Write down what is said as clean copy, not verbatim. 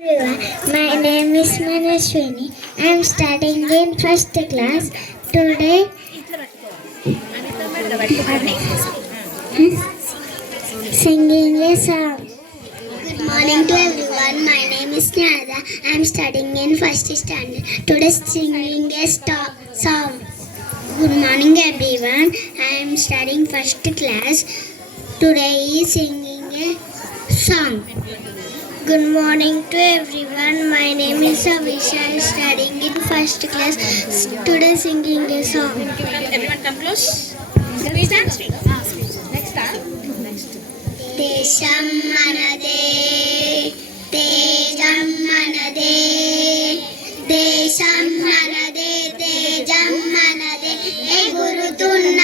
Everyone, my name is Manashwini. I am studying in first class. Today, singing a song. Good morning to everyone. My name is Nada. I am studying in first standard. Today, singing a song. Good morning, everyone. I am studying first class. Today is singing a song. Good morning to everyone. My name is Avisha. I am studying in first class. Today singing a song. Everyone come close. Speech and speak. Next time. దేశం మనదే తేజం మనదే దేశం మనదే తేజం మనదే ఎగురుతున్న